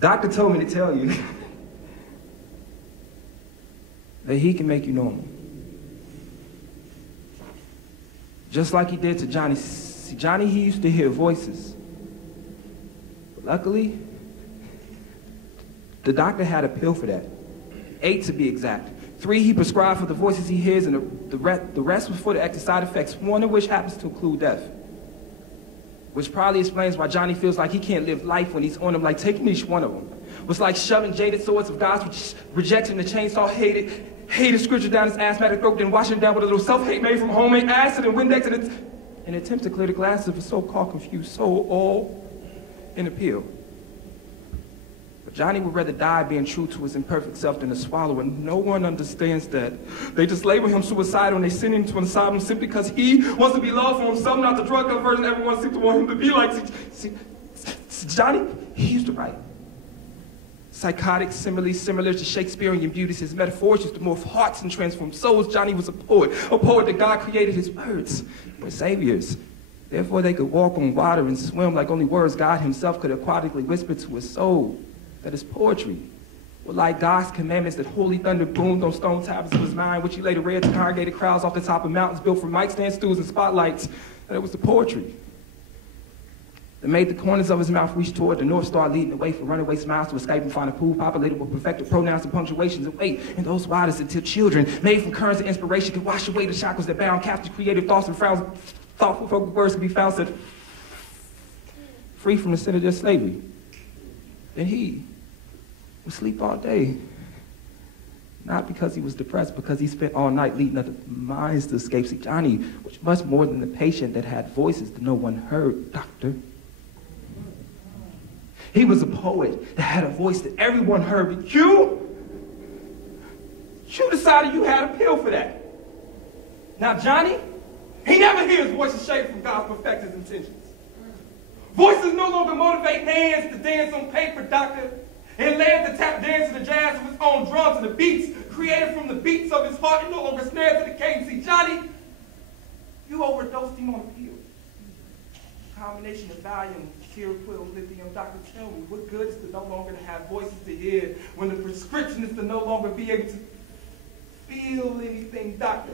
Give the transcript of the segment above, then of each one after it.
doctor told me to tell you that he can make you normal. Just like he did to Johnny. See, Johnny, he used to hear voices. But luckily, the doctor had a pill for that. 8 to be exact. 3 he prescribed for the voices he hears, and the rest was for the active side effects, one of which happens to include death. Which probably explains why Johnny feels like he can't live life when he's on them, like taking each one of them. Was like shoving jaded swords of God's rejection, the chainsaw hated scripture down his asthmatic throat, then washing it down with a little self-hate made from homemade acid and Windex in an attempt to clear the glasses of a so-called confused soul, all in a pill. But Johnny would rather die being true to his imperfect self than to swallow, and no one understands that. They just label him suicidal and they send him to an asylum simply because he wants to be loved for himself, not the drug version everyone seems to want him to be like. See, Johnny, he used to write. Psychotic similes similar to Shakespearean beauties. His metaphors used to morph hearts and transform souls. Johnny was a poet that God created. His words were saviors. Therefore, they could walk on water and swim like only words God himself could aquatically whisper to his soul. That his poetry were like God's commandments that holy thunder boomed on stone tablets of his mind, which he later read to congregated crowds off the top of mountains built from mic stand stools and spotlights. That it was the poetry that made the corners of his mouth reach toward the North Star, leading the way for runaway smiles to escape and find a pool populated with perfected pronouns and punctuations and wait in those waters until children, made from currents of inspiration, could wash away the shackles that bound captive creative thoughts and frowns. Thoughtful words could be found set free from the sin of their slavery. Then he would sleep all day. Not because he was depressed, because he spent all night leading other minds to escape. See, Johnny was much more than the patient that had voices that no one heard, doctor. He was a poet that had a voice that everyone heard, but you decided you had a pill for that. Now, Johnny, he never hears voices shaped from God's perfected intentions. Voices no longer motivate hands to dance on paper, doctor, and legs to tap dance to the jazz of his own drums and the beats created from the beats of his heart and no longer snares to the cadence. See, Johnny, you overdosed him on a pill. Combination of Valium, Seroquel, lithium. Doctor, tell me, what good is to no longer to have voices to hear when the prescription is to no longer be able to feel anything, doctor?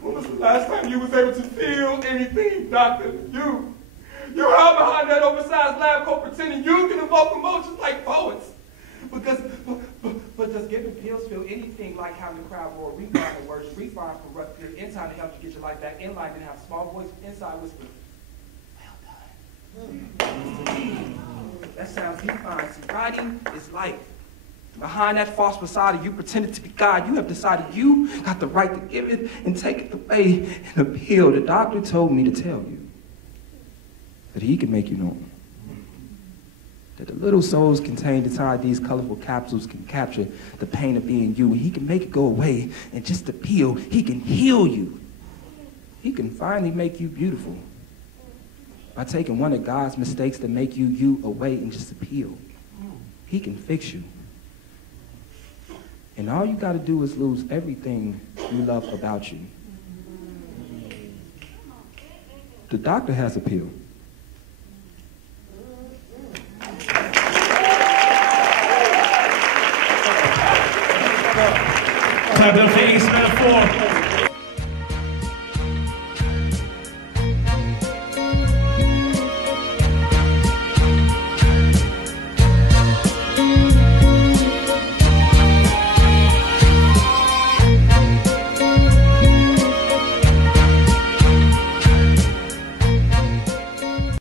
When was the last time you was able to feel anything, doctor? You hide behind that oversized lab coat pretending you can evoke emotions like poets. But does giving pills feel anything like having the crowd roar, refine the words, refine corrupt your in time to help you get your life back in line, and have a small voice inside whisper, well done. That sounds define. See, writing is life. Behind that false facade, you pretended to be God. You have decided you got the right to give it and take it away in a pill. The doctor told me to tell you that he can make you normal. That the little souls contained inside these colorful capsules can capture the pain of being you. And he can make it go away. And just a pill, he can heal you. He can finally make you beautiful by taking one of God's mistakes to make you away in just a pill. He can fix you. And all you got to do is lose everything you love about you. The doctor has a pill. Clap it up for Ace Metaphor.